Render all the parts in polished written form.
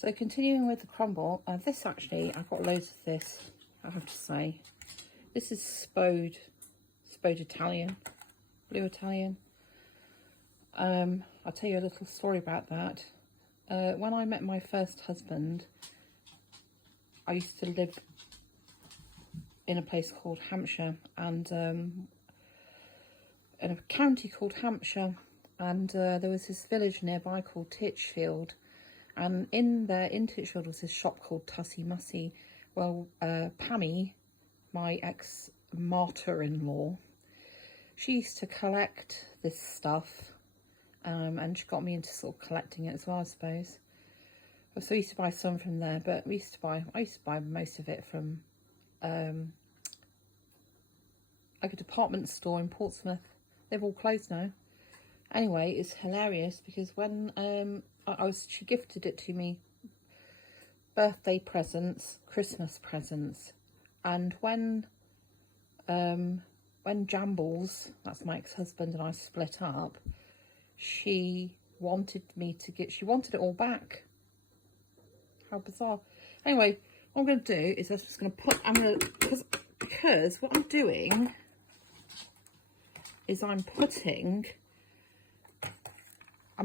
So continuing with the crumble, this actually, I've got loads of this, I have to say. This is Spode Italian, blue Italian. I'll tell you a little story about that. When I met my first husband, I used to live in a place called Hampshire, and in a county called Hampshire, and there was this village nearby called Titchfield. And in Titchfield was this shop called Tussie Mussy. Well, Pammy, my ex-martyr-in-law, she used to collect this stuff, and she got me into sort of collecting it as well, I suppose. So I used to buy some from there, but I used to buy most of it from like a department store in Portsmouth. They've all closed now. Anyway, it's hilarious because when she gifted it to me, birthday presents, Christmas presents, and when Jambles, that's my ex-husband, and I split up, she wanted it all back. How bizarre. Anyway, what I'm going to do is because what I'm doing is I'm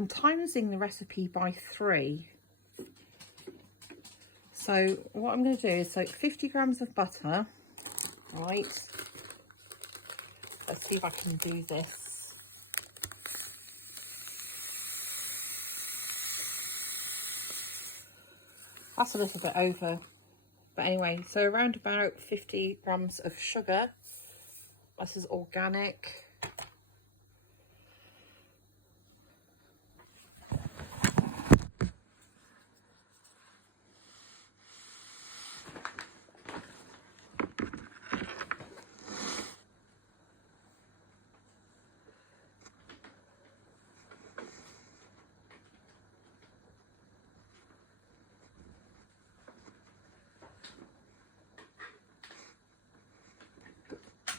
timesing the recipe by 3. So what I'm going to do is take 50 grams of butter, right? Let's see if I can do this. That's a little bit over. But anyway, so around about 50 grams of sugar. This is organic.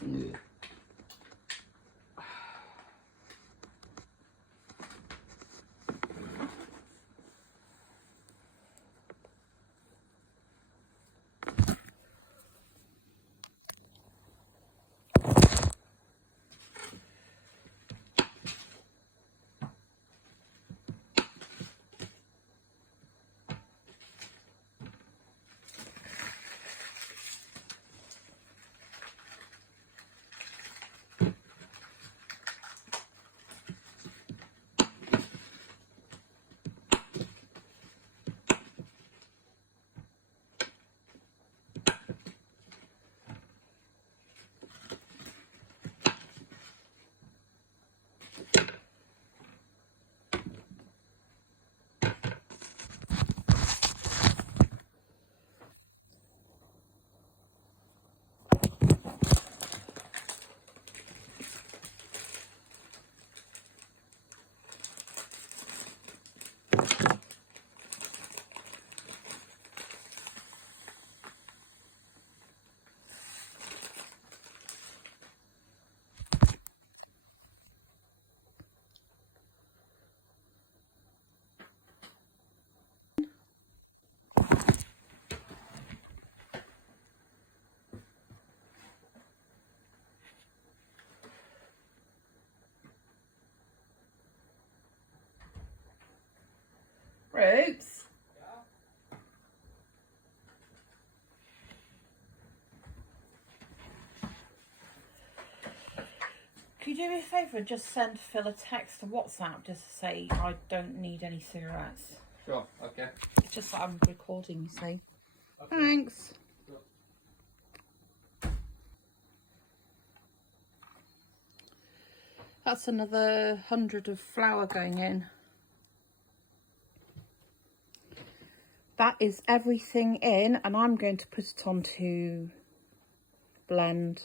Yeah. Roots. Yeah. Could you do me a favour and just send Phil a text to WhatsApp just to say I don't need any cigarettes? Sure, okay. It's just that I'm recording, you see. Okay. Thanks. Sure. That's another 100 of flour going in. That is everything in, and I'm going to put it on to blend.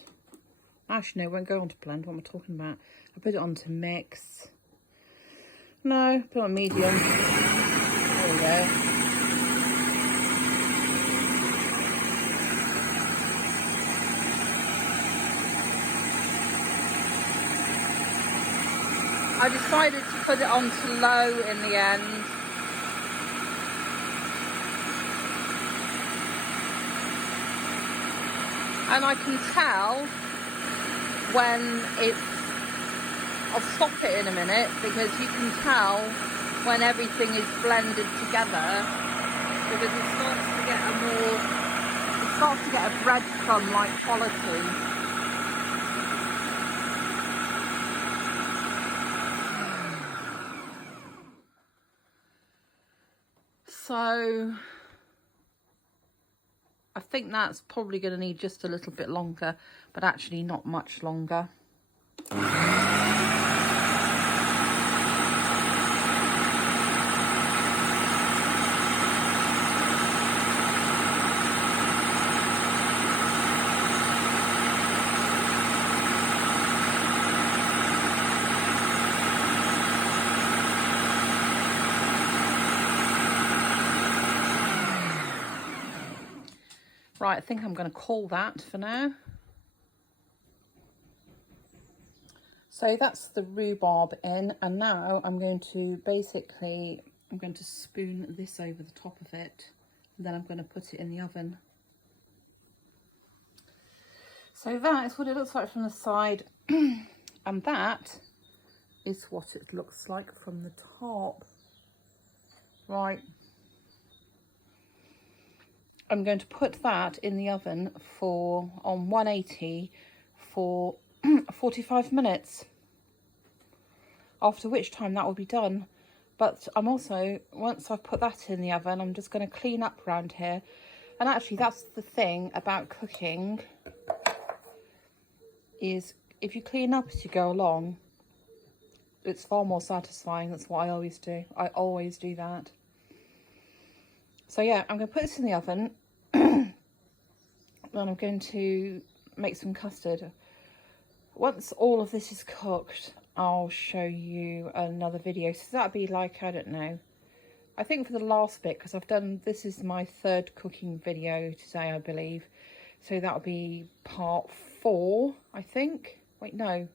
Actually, no, it won't go on to blend. What am I talking about? I put it on to mix. No, put it on medium. There we go. I decided to put it on to low in the end. And I can tell when it's, I'll stop it in a minute, because you can tell when everything is blended together, because it starts to get a breadcrumb like quality. So I think that's probably going to need just a little bit longer, but actually not much longer. Right, I think I'm going to call that for now. So that's the rhubarb in, and now I'm going to spoon this over the top of it, and then I'm going to put it in the oven. So that is what it looks like from the side, and that is what it looks like from the top. Right. I'm going to put that in the oven on 180 for 45 minutes, after which time that will be done. But I'm also, once I've put that in the oven, I'm just going to clean up around here. And actually that's the thing about cooking, is if you clean up as you go along, it's far more satisfying. That's what I always do. I always do that. So yeah, I'm going to put this in the oven, and I'm going to make some custard. Once all of this is cooked, I'll show you another video. So that'd be like, I don't know, I think for the last bit, because this is my third cooking video today, I believe. So that'll be part 4, I think. Wait, no,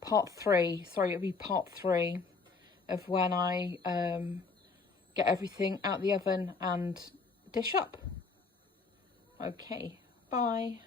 part 3. Sorry, it'll be part 3 of when I get everything out the oven and dish up. Okay, bye.